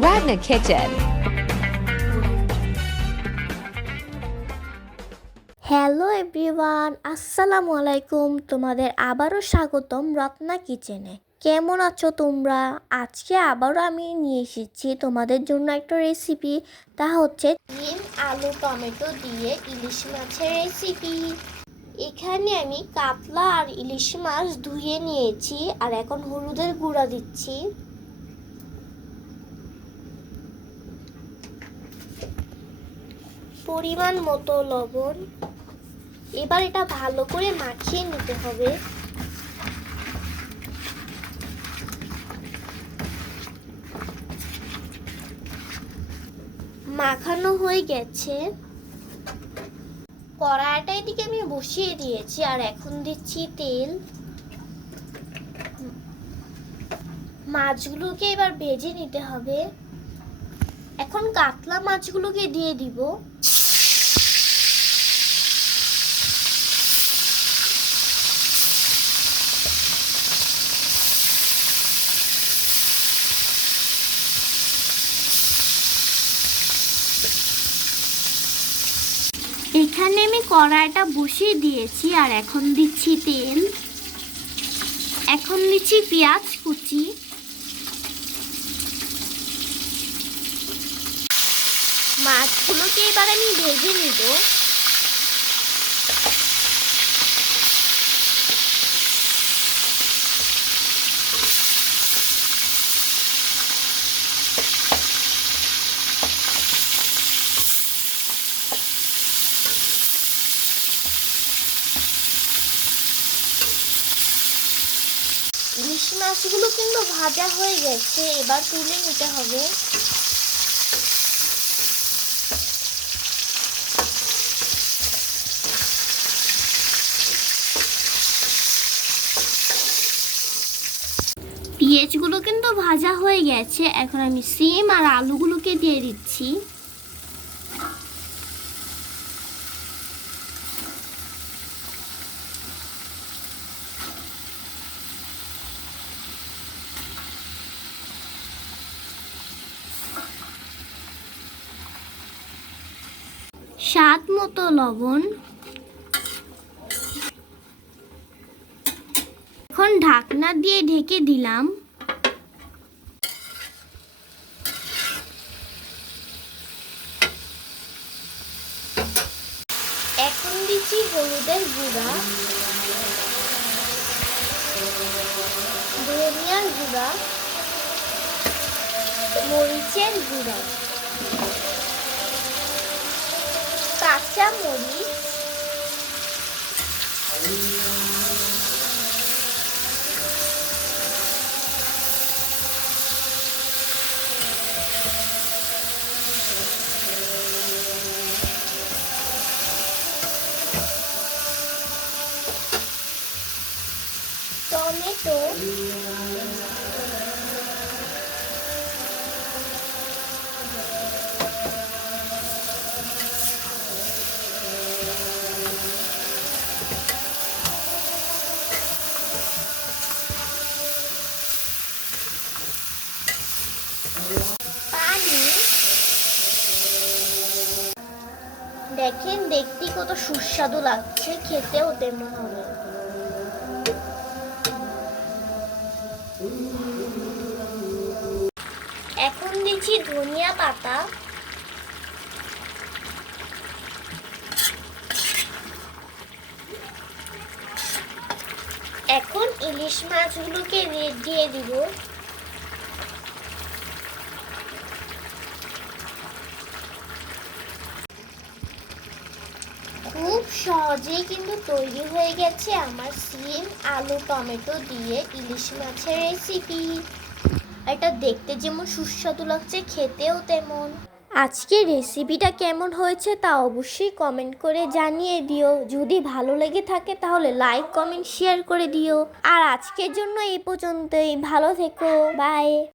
Wagner Kitchen. Hello everyone আসসালামু আলাইকুম তোমাদের আবারও স্বাগতম রত্না কিচেনে কেমন আছো তোমরা? আজকে আবারও আমি নিয়ে এসেছি তোমাদের জন্য একটা রেসিপি তা হচ্ছে ডিম আলু, টমেটো দিয়ে ইলিশ মাছের রেসিপি এখানে আমি কাতলা আর ইলিশ মাছ ধুয়ে নিয়েছি, আর এখন হলুদের গুঁড়া দিচ্ছি। পরিমাণ মতো লবণ। এবার এটা ভালো করে মাখিয়ে নিতে হবে। মাখানো হয়ে গেছে। কড়াইটা এদিকে আমি বসিয়ে দিয়েছি আর এখন দিচ্ছি তেল। মাছগুলোকে এবার ভেজে নিতে হবে। এখন কাতলা মাছগুলোকে দিয়ে দিব। এখানে আমি কড়াইটা বসিয়ে দিয়েছি আর এখন দিচ্ছি তেল। এখন দিচ্ছি পেঁয়াজ কুচি। মাছগুলোকে এবার আমি ভেজে নিব। ইলিশ মাছগুলো কিন্তু ভাজা হয়ে গেছে, এবার তুলে নিতে হবে। পেঁয়াজগুলো কিন্তু ভাজা হয়ে গেছে, এখন আমি সিম আর আলুগুলোকে দিয়ে দিচ্ছি। স্বাদ মতো লবণ। এখন ঢাকনা দিয়ে ঢেকে দিলাম। এখন দিচ্ছি হলুদের গুঁড়া। ধনিয়ার গুঁড়া। মরিচের গুঁড়া। কাঁচা মরিচ। টমেটো। পানি। দেখেন, দেখতে কত সুস্বাদু লাগছে, খেতেও তেমন হবে। এখন দিচ্ছি ধনিয়া পাতা। এখন ইলিশ মাছগুলোকে দিয়ে দিব। খুব সহজেই কিন্তু তৈরি হয়ে গেছে আমার সিম আলু টমেটো দিয়ে ইলিশ মাছের রেসিপি এটা দেখতে যেমন সুস্বাদু লাগছে, খেতেও তেমন। আজকে রেসিপিটা কেমন হয়েছে তা অবশ্যই কমেন্ট করে জানিয়ে দিও। যদি ভালো লেগে থাকে তাহলে লাইক কমেন্ট শেয়ার করে দিও। আর আজকের জন্য এই পর্যন্তই। ভালো থেকো। বাই